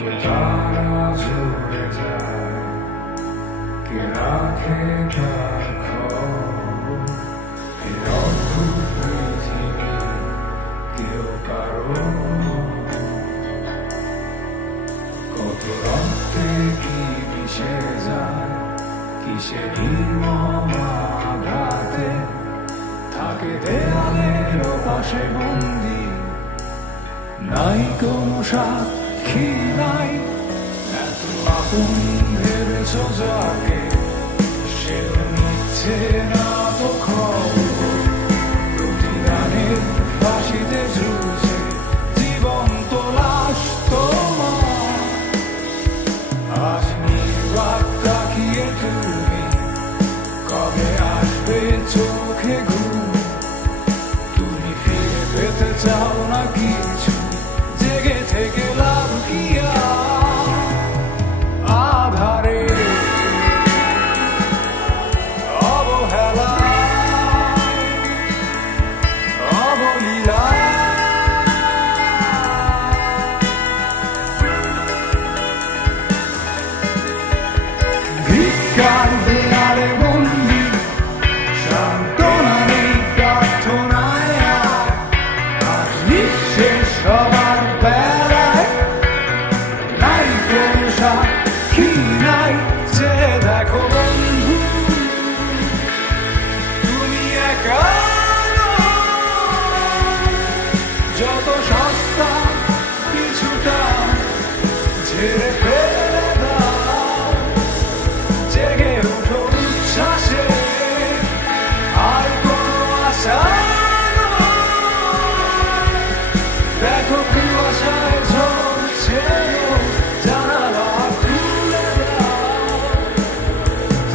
কত তারা ঝরে যায়, কে রাখে তার খবর? এই অদ্ভুত পৃথিবী কেউ কারো, কত রক্তে কি মিশে যায়, কিসের নির্মম আঘাতে থাকে দেয়ালের পাশে বন্দী। নাই কোনো সাক্ষী নাই, এত আপন ভেবেছ যাকে, সে নিচ্ছে না তো খবর। প্রতিদানের ফাঁসিতে ঝুলছে জীবন্ত লাশ তোমার। আজ নির্বাক তাকিয়ে তুমি, কবে আসবে চোখে ঘুম? তুমি ফিরে পেতে চাও না কিছু, জেগে থেকে লাভ কি আধারে অবহেলা অবলীলা। ভিক্ষার দেয়ালে বন্দী, সান্ত্বনা নেই প্রার্থনায় আর নিঃশেষ সবার বেলায়। নাই কোনো সাক্ষী নাই, যে দেখো বন্ধু তুমি একা নও। যত সস্তা কিছুটা ঝেড়ে ফেলে দাও, জেগে উঠো উচ্ছ্বাসে, আর কোনো আশা নয়। দেখো কুয়াশায় ঝরছে, জানালা খুলে দাও,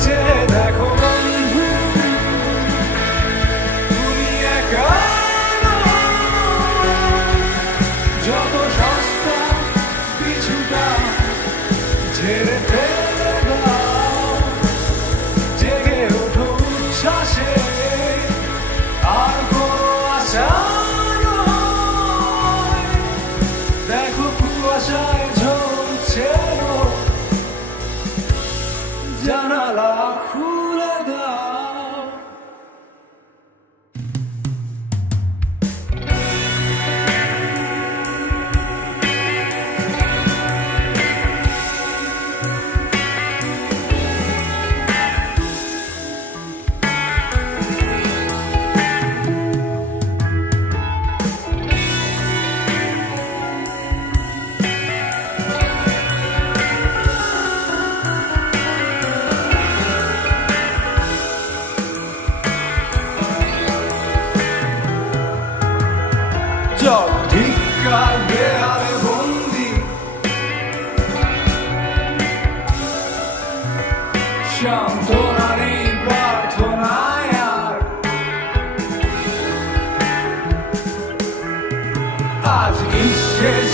যে দেখো বন্ধু তুমি একা নও। যত সস্তা কিছুটা ঝেড়ে ফেলে দাও, জেগে ওঠো উচ্ছ্বাসে, আর কোনো আশা নয়। দেখো কুয়াশায় ঝরছে, জানালা খুলে দাও। যত ধিক্কার দেয়ালে বন্দী, সান্ত্বনা নেই প্রার্থনায় আর। আজ নিঃশেষ